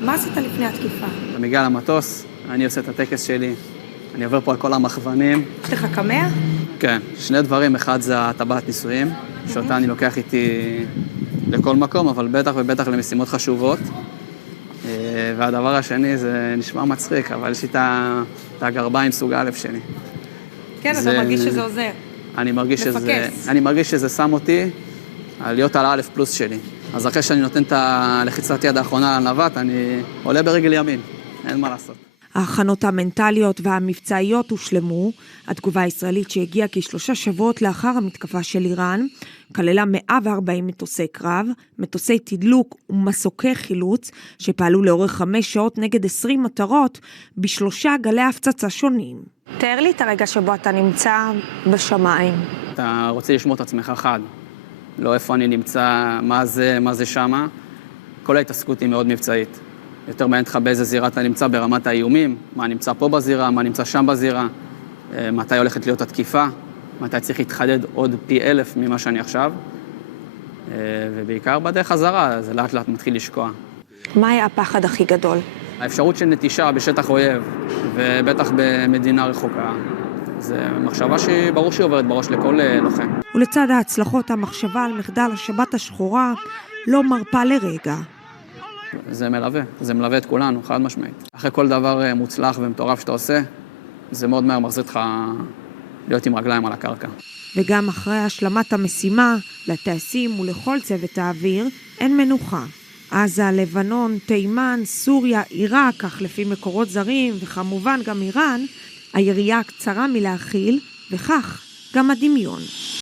מה עשית לפני התקיפה? אתה מגיע למטוס, אני עושה את הטקס שלי, אני עובר פה על כל המכוונים. יש לך קמע? כן, שני דברים, אחד זה הטבעת נישואים, שאותה אני לוקח איתי לכל מקום, אבל בטח ובטח למשימות חשובות. והדבר השני זה נשמע מצחיק, אבל יש לי את הגרביים סוג א' שלי. כן, אתה מרגיש שזה עוזר. אני מרגיש שזה שם אותי להיות על האלף פלוס שלי. אז אחרי שאני נותן את הלחיצת יד האחרונה על הנווט, אני עולה ברגל ימין, אין מה לעשות. ההכנות המנטליות והמבצעיות הושלמו. התגובה הישראלית שהגיעה כ3 שבועות לאחר המתקפה של איראן, כללה 140 מטוסי קרב, מטוסי תדלוק ומסוקי חילוץ, שפעלו לאורך 5 שעות נגד 20 מטרות, ב3 גלי הפצצה שונים. תאר לי את הרגע שבו אתה נמצא בשמיים. אתה רוצה לשמור את עצמך חד. לא איפה אני נמצא, מה זה שמה. כל ההתעסקות היא מאוד מבצעית. יותר מעניין לך באיזה זירה אתה נמצא ברמת האיומים, מה נמצא פה בזירה, מה נמצא שם בזירה, מתי הולכת להיות התקיפה, מתי צריך להתחדד עוד פי 1000 ממה שאני עכשיו, ובעיקר בדרך חזרה, זה לאט לאט מתחיל לשקוע. מה היה הפחד הכי גדול? האפשרות של נטישה בשטח אויב, ובטח במדינה רחוקה, זה מחשבה שברור שהיא עוברת בראש לכל לוחם. ולצד ההצלחות, המחשבה על מחדל השבת השחורה לא מרפה לרגע. זה מלווה את כולנו, חד משמעית. אחרי כל דבר מוצלח ומטורף שאתה עושה, זה מאוד מהר מחזיר אותך להיות עם רגליים על הקרקע. וגם אחרי השלמת המשימה, לטייסים ולכל צוות האוויר, אין מנוחה. עזה, לבנון, תימן, סוריה, עיראק, כך לפי מקורות זרים, וכמובן גם איראן, הירייה קצרה מלהכיל, וכך גם הדמיון.